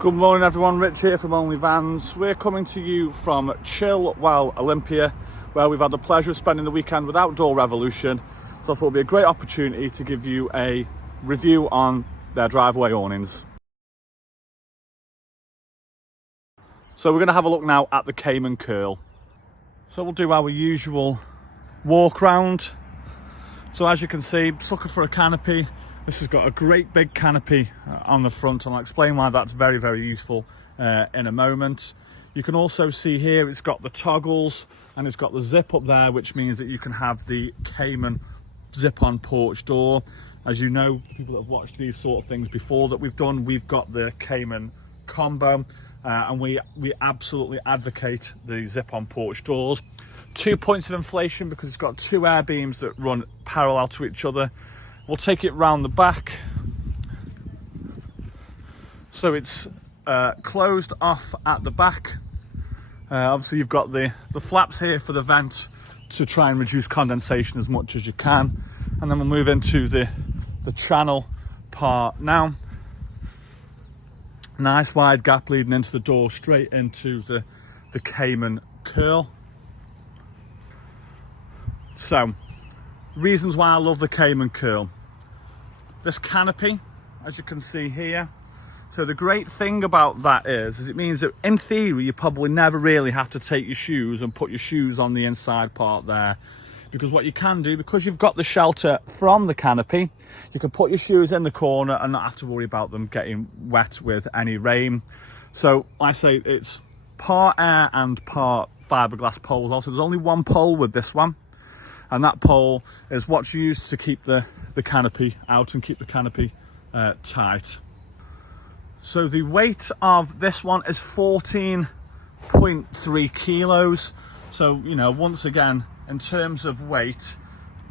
Good morning everyone, Rich here from Only Vans. We're coming to you from Chill Well Olympia, where we've had the pleasure of spending the weekend with Outdoor Revolution. So I thought it would be a great opportunity to give you a review on their driveway awnings. So we're going to have a look now at the Cayman Curl. So we'll do our usual walk round. So as you can see, sucker for a canopy. This has got a great big canopy on the front, and I'll explain why that's very, very useful in a moment. You can also see here it's got the toggles and it's got the zip up there, which means that you can have the Cayman Zip-On Porch Door. As you know, people that have watched these sort of things before that we've done, we've got the Cayman combo, and we absolutely advocate the Zip-On Porch Doors. 2 points of inflation because it's got two air beams that run parallel to each other. We'll take it round the back. So it's closed off at the back. Obviously you've got the flaps here for the vent to try and reduce condensation as much as you can. And then we'll move into the channel part now. Nice wide gap leading into the door, straight into the Cayman Curl. So, reasons why I love the Cayman Curl. This canopy, as you can see here. So the great thing about that is it means that in theory you probably never really have to take your shoes and put your shoes on the inside part there, because what you can do, because you've got the shelter from the canopy, you can put your shoes in the corner and not have to worry about them getting wet with any rain. So I say it's part air and part fiberglass poles. Also, there's only one pole with this one, and that pole is what's used to keep the canopy out and keep the canopy tight. So the weight of this one is 14.3 kilos. So, you know, once again, in terms of weight,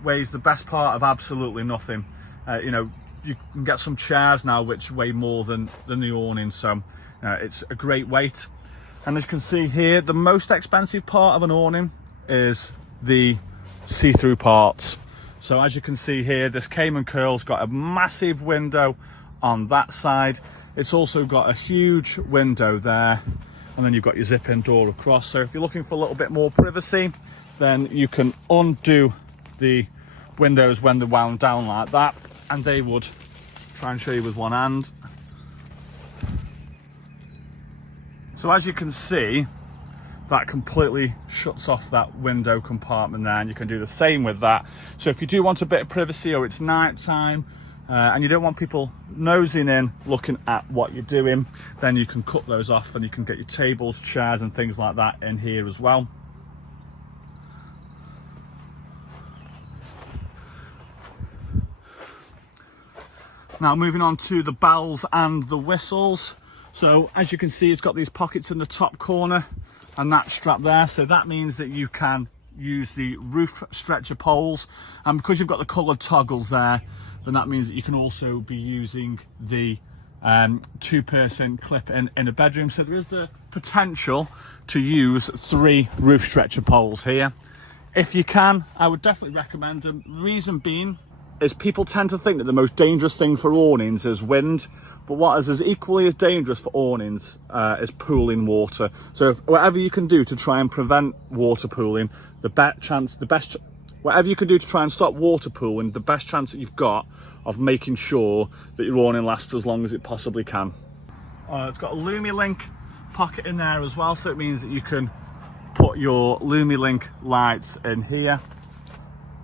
weighs the best part of absolutely nothing. You know, you can get some chairs now which weigh more than the awning, so it's a great weight. And as you can see here, the most expensive part of an awning is the see-through parts. So as you can see here, this Cayman Curl's got a massive window on that side. It's also got a huge window there, and then you've got your zip-in door across. So if you're looking for a little bit more privacy, then you can undo the windows when they're wound down like that, and they would try and show you with one hand. So as you can see, that completely shuts off that window compartment there, and you can do the same with that. So if you do want a bit of privacy, or it's night time and you don't want people nosing in looking at what you're doing, then you can cut those off and you can get your tables, chairs and things like that in here as well. Now moving on to the bells and the whistles. So as you can see, it's got these pockets in the top corner and that strap there, so that means that you can use the roof stretcher poles, and because you've got the coloured toggles there, then that means that you can also be using the two-person clip in a bedroom. So there is the potential to use 3 roof stretcher poles here. If you can, I would definitely recommend them. The reason being is people tend to think that the most dangerous thing for awnings is wind. But what is equally as dangerous for awnings is pooling water. So whatever you can do to try and prevent water pooling, whatever you can do to try and stop water pooling, the best chance that you've got of making sure that your awning lasts as long as it possibly can. It's got a Lumi-Link pocket in there as well, so it means that you can put your Lumi-Link lights in here.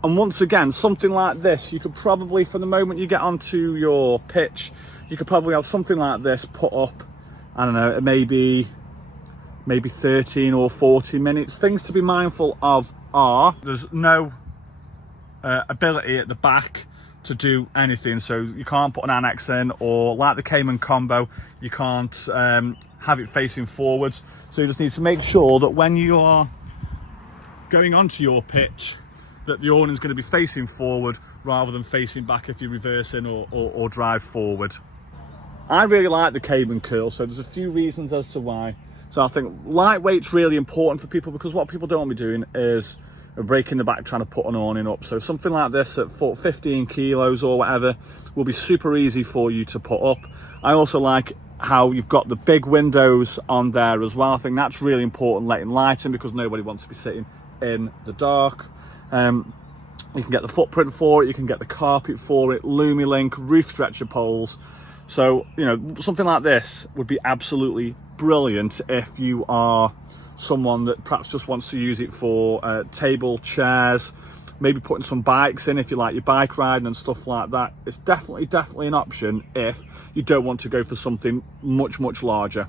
And once again, something like this, you could probably, from the moment you get onto your pitch, you could probably have something like this put up, I don't know, maybe 13 or 40 minutes. Things to be mindful of are there's no ability at the back to do anything. So you can't put an annex in, or like the Cayman combo, you can't have it facing forwards. So you just need to make sure that when you are going onto your pitch, that the awning is going to be facing forward rather than facing back if you're reversing or drive forward. I really like the Cayman Curl, so there's a few reasons as to why. So I think lightweight's really important for people, because what people don't want to be doing is breaking the back trying to put an awning up. So something like this at 15 kilos or whatever will be super easy for you to put up. I also like how you've got the big windows on there as well. I think that's really important, letting light in, because nobody wants to be sitting in the dark. You can get the footprint for it, you can get the carpet for it, Lumi-Link, roof stretcher poles. So, you know, something like this would be absolutely brilliant if you are someone that perhaps just wants to use it for table, chairs, maybe putting some bikes in if you like your bike riding and stuff like that. It's definitely an option if you don't want to go for something much larger.